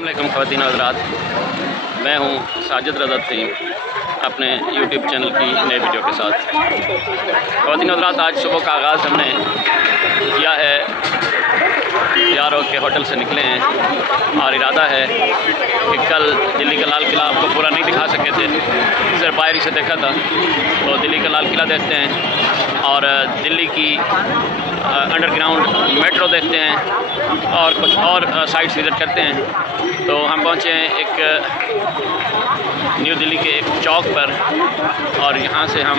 अस्सलामुअलैकुम ख़वातीन हज़रात, मैं हूँ साजिद रज़ा तय्यब अपने यूट्यूब चैनल की नए वीडियो के साथ। ख़वातीन हज़रात, आज सुबह का आगाज़ हमने किया है यारों के होटल से निकले हैं और इरादा है कि कल दिल्ली का लाल किला आपको पूरा नहीं दिखा सके थे, सिर्फ बाहरी से देखा था, तो दिल्ली का लाल किला देखते हैं और दिल्ली की अंडरग्राउंड मेट्रो देखते हैं और कुछ और साइट्स विज़िट करते हैं। तो हम पहुँचे हैं एक न्यू दिल्ली के एक चौक पर और यहाँ से हम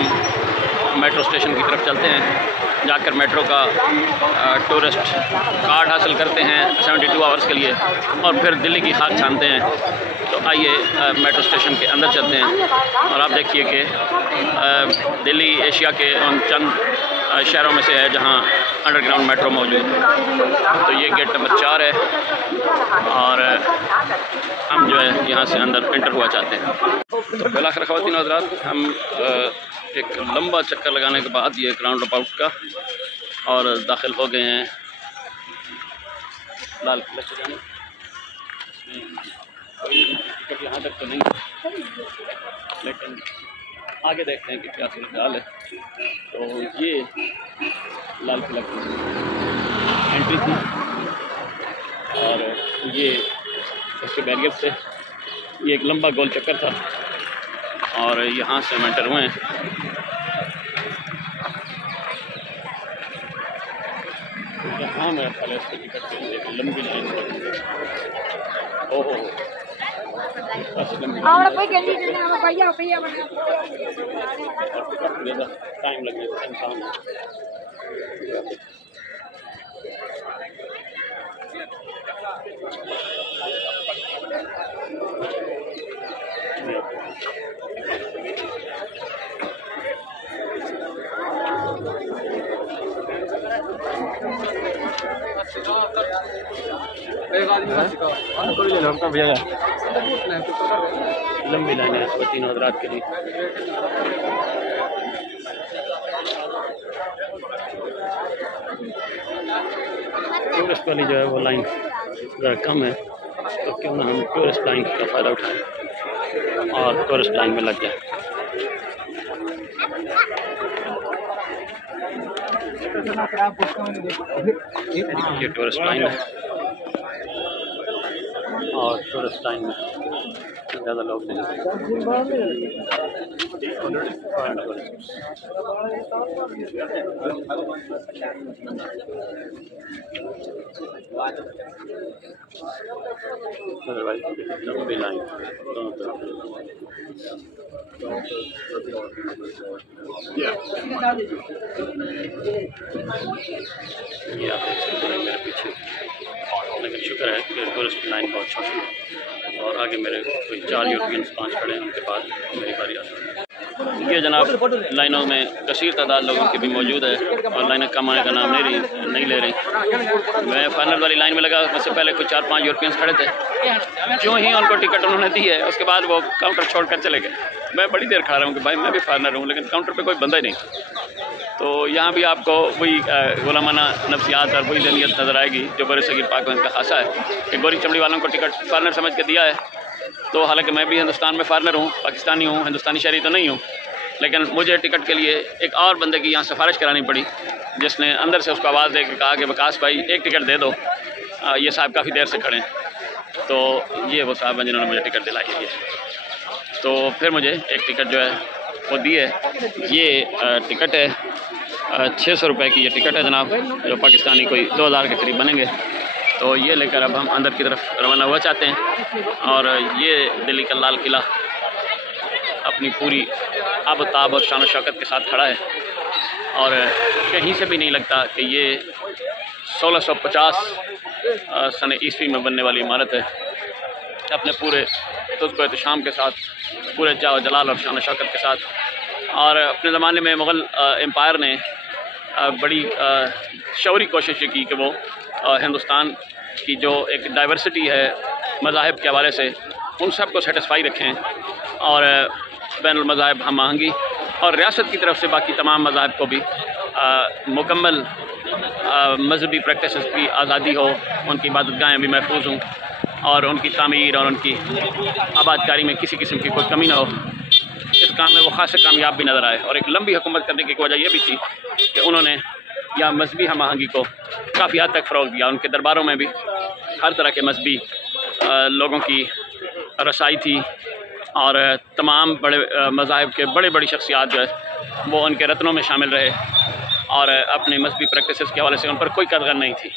मेट्रो स्टेशन की तरफ चलते हैं। जाकर मेट्रो का टूरिस्ट कार्ड हासिल करते हैं 72 आवर्स के लिए और फिर दिल्ली की खाक छानते हैं। तो आइए मेट्रो स्टेशन के अंदर चलते हैं और आप देखिए कि दिल्ली एशिया के उन चंद शहरों में से है जहां अंडरग्राउंड मेट्रो मौजूद है। तो ये गेट नंबर 4 है और हम जो है यहाँ से अंदर एंटर हुआ चाहते हैं। तो बिलाखिर ख़वातीन हज़रात, हम एक लंबा चक्कर लगाने के बाद ये एक राउंड अबाउट का और दाखिल हो गए हैं लाल किला से जाने। टिकट यहाँ तक तो नहीं, लेकिन आगे देखते हैं कि क्या सूरत हाल है। तो ये लाल किला की एंट्री थी और ये इसके बैरियर से ये एक लंबा गोल चक्कर था और यहाँ से हम एंटर हुए हैं। यहाँ मेरा ख्याल है इसके टिकट के लिए लंबी लाइन ओहो टाइम लगने का इंसान लंबी लाइन है ख़वातीन हज़रात के लिए। टूरिस्ट वाली जो है वो लाइन ज़रा कम है, तो क्यों ना हम टूरिस्ट लाइन का फ़ायदा उठाएं और टूरिस्ट लाइन में लग जाए। ये टूरिस्ट लाइन है और टूरिस्ट लाइन में ज़्यादा लोग नहीं। लंबी लाइन दोनों तरफ। ये आप देख सकते हैं मेरे पीछे, लेकिन शुक्र है कि टूरिस्ट लाइन बहुत छोटी है और आगे मेरे कोई 4 यूरोपियंस 5 खड़े हैं, उनके बाद मेरी बारी आ सकती है। ये जनाब लाइनों में कसीर तादाद लोगों की भी मौजूद है और लाइनें कम आने का नाम नहीं ले रही। मैं फाइनल वाली लाइन में लगा, उससे पहले कुछ 4-5 यूरोपियंस खड़े थे। जो ही उनको टिकट उन्होंने दी है उसके बाद वो काउंटर छोड़ कर चले गए। मैं बड़ी देर खड़ा रहा हूँ कि भाई मैं भी फाइनल हूँ, लेकिन काउंटर पर कोई बंदा ही नहीं। तो यहाँ भी आपको वही गुलामाना नफ्सियात और वही ज़हनियत नज़र आएगी जो बरसगीर पाकिस्तान का खासा है कि गोरी चमड़ी वालों को टिकट फॉरनर समझ के दिया है। तो हालांकि मैं भी हिंदुस्तान में फॉरनर हूँ, पाकिस्तानी हूँ, हिंदुस्तानी शहरी तो नहीं हूँ, लेकिन मुझे टिकट के लिए एक और बंदे की यहाँ सिफारिश करानी पड़ी, जिसने अंदर से उसको आवाज़ दे के कहा कि विकास भाई एक टिकट दे दो, ये साहब काफ़ी देर से खड़े हैं। तो ये वो साहब हैं जिन्होंने मुझे टिकट दिलाई है। तो फिर मुझे एक टिकट जो है वो दी है। ये टिकट है 600 रुपये की ये टिकट है जनाब, जो पाकिस्तानी कोई 2000 के करीब बनेंगे। तो ये लेकर अब हम अंदर की तरफ रवाना हुआ चाहते हैं और ये दिल्ली का लाल किला अपनी पूरी आबोताब और शान शौकत के साथ खड़ा है और कहीं से भी नहीं लगता कि ये 1650 सन ईस्वी में बनने वाली इमारत है। अपने पूरे तुज़्क़ो एहतशाम के साथ, पूरे जाओ जलाल और शान शौकत के साथ। और अपने ज़माने में मुग़ल एम्पायर ने बड़ी शौरी कोशिश की कि वो हिंदुस्तान की जो एक डाइवर्सिटी है मज़ाहिब के हवाले से, उन सब को सेटिस्फाई रखें और बैनुल मज़ाहिब हम आहंगी और रियासत की तरफ से बाकी तमाम मज़ाहिब को भी मुकम्मल मजहबी प्रैक्टिस की आज़ादी हो, उनकी इबादतगाहें भी महफूज हों। और उनकी तामीर और उनकी आबादकारी में किसी किस्म की कोई कमी ना हो, इस काम में वो खासा कामयाब भी नज़र आए। और एक लंबी हुकूमत करने की वजह यह भी थी कि उन्होंने यहाँ मजहबी हम आहंगी को काफ़ी हद तक फ़रोग़ दिया। उनके दरबारों में भी हर तरह के मजहबी लोगों की रसाई थी और तमाम बड़े मज़ाहिब के बड़ी शख्सियात जो है वो उनके रत्नों में शामिल रहे और अपने मजहबी प्रैक्टिसेस के हवाले से उन पर कोई कदर नहीं थी।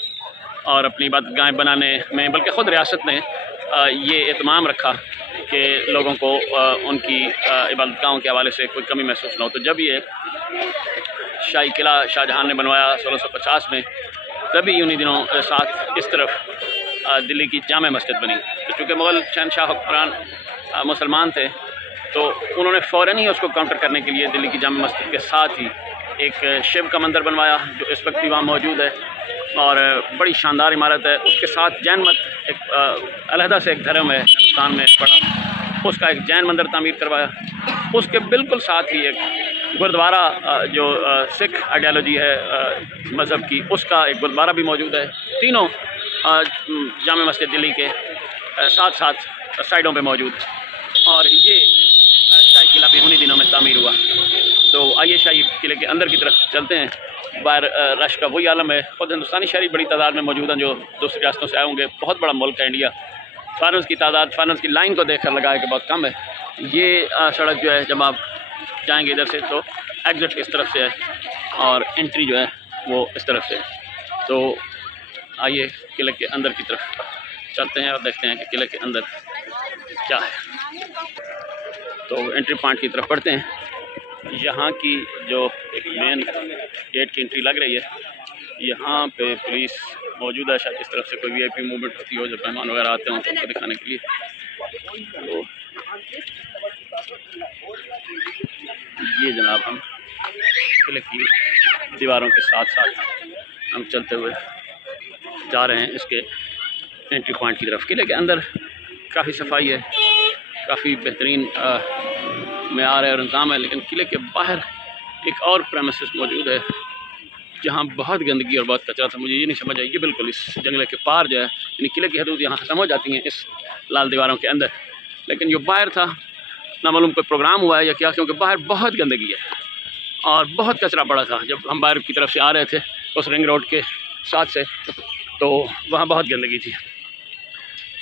और अपनी इबादतगाहें बनाने में बल्कि ख़ुद रियासत ने ये एहतमाम रखा कि लोगों को उनकी इबादतगाहों के हवाले से कोई कमी महसूस न हो। तो जब ये शाही किला शाहजहां ने बनवाया 1650 में, तभी उन्हीं दिनों साथ इस तरफ दिल्ली की जामे मस्जिद बनी। तो चूँकि मुग़ल शहनशाह हुक्मरान मुसलमान थे तो उन्होंने फ़ौरन ही उसको काउंटर करने के लिए दिल्ली की जामे मस्जिद के साथ ही एक शिव का मंदिर बनवाया जो इस वक्त भी वहाँ मौजूद है और बड़ी शानदार इमारत है। उसके साथ जैन मत एक अलहदा से एक धर्म है हिंदुस्तान में पड़ा, उसका एक जैन मंदिर तामीर करवाया। उसके बिल्कुल साथ ही एक गुरुद्वारा जो सिख आइडियालॉजी है मज़हब की, उसका एक गुरुद्वारा भी मौजूद है। तीनों जामे मस्जिद दिल्ली के साथ साथ साइडों पे मौजूद है और ये शाही किला भी उन्हीं दिनों में तामीर हुआ। तो आइए शाही किले के अंदर की तरफ चलते हैं। बाहर रश का वही आलम है। ख़ुद हिंदुस्तानी शहरी बड़ी तादाद में मौजूद हैं जो दूसरी रियासतों से आए होंगे। बहुत बड़ा मुल्क है इंडिया। फारस की तादाद, फारस की लाइन को देखकर लगा है कि बहुत कम है। ये सड़क जो है जब आप जाएंगे इधर से तो एग्ज़िट इस तरफ से है और एंट्री जो है वो इस तरफ से है। तो आइए किले के अंदर की तरफ चलते हैं और देखते हैं कि किले के अंदर क्या है। तो एंट्री पॉइंट की तरफ बढ़ते हैं। यहाँ की जो एक मेन गेट की एंट्री लग रही है, यहाँ पे पुलिस मौजूद है। शायद इस तरफ से कोई वीआईपी मूवमेंट होती हो, जब मेहमान वगैरह आते हों तो उनको दिखाने के लिए। तो ये जनाब हम किले की दीवारों के साथ साथ हम चलते हुए जा रहे हैं इसके एंट्री पॉइंट की तरफ। किले के अंदर काफ़ी सफाई है, काफ़ी बेहतरीन मेयार है और इंतज़ाम है, लेकिन किले के बाहर एक और प्रेमिसेस मौजूद है जहाँ बहुत गंदगी और बहुत कचरा था। मुझे ये नहीं समझ आई कि बिल्कुल इस जंगले के पार जो है, यानी किले की हदूद यहाँ ख़त्म हो जाती हैं इस लाल दीवारों के अंदर, लेकिन जो बाहर था ना मालूम कोई प्रोग्राम हुआ है या क्या, क्योंकि बाहर बहुत गंदगी है और बहुत कचरा पड़ा था। जब हम बाहर की तरफ से आ रहे थे उस रिंग रोड के साथ से, तो वहाँ बहुत गंदगी थी।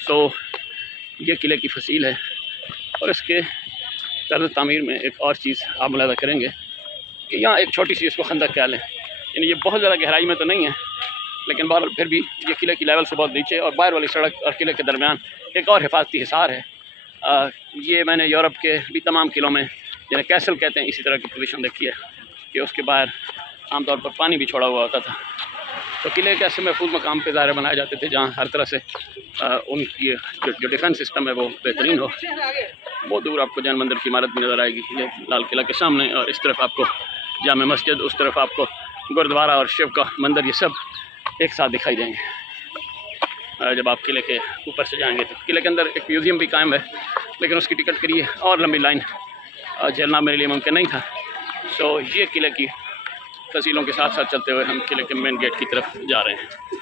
तो ये किले की फसील है और इसके तर्ज़ तामीर में एक और चीज़ आप मुलाहज़ा करेंगे कि यहाँ एक छोटी सी इसको खंदक कह लें, यानी ये बहुत ज़्यादा गहराई में तो नहीं है, लेकिन बाहर फिर भी ये किले की लेवल से बहुत नीचे और बाहर वाली सड़क और किले के दरमियान एक और हिफाजती हिसार है। ये मैंने यूरोप के भी तमाम किलों में, जिन्हें कैसल कहते हैं, इसी तरह की पोजीशन देखी है कि उसके बाहर आमतौर पर पानी भी छोड़ा हुआ होता था। तो किले के ऐसे महफूज मकाम पे ज़ाहिर बनाए जाते थे जहाँ हर तरह से उनकी जो डिफेंस सिस्टम है वो बेहतरीन हो। वो दूर आपको जैन मंदिर की इमारत भी नज़र आएगी, ये लाल किला के सामने, और इस तरफ आपको जामे मस्जिद, उस तरफ आपको गुरुद्वारा और शिव का मंदिर, ये सब एक साथ दिखाई देंगे जब आप किले के ऊपर से जाएंगे। तो किले के अंदर एक म्यूज़ियम भी कायम है, लेकिन उसकी टिकट के लिए और लंबी लाइन झेलना मेरे लिए मुमकिन नहीं था। तो ये किले की तफसीलों के साथ साथ चलते हुए हम किले के मेन गेट की तरफ जा रहे हैं।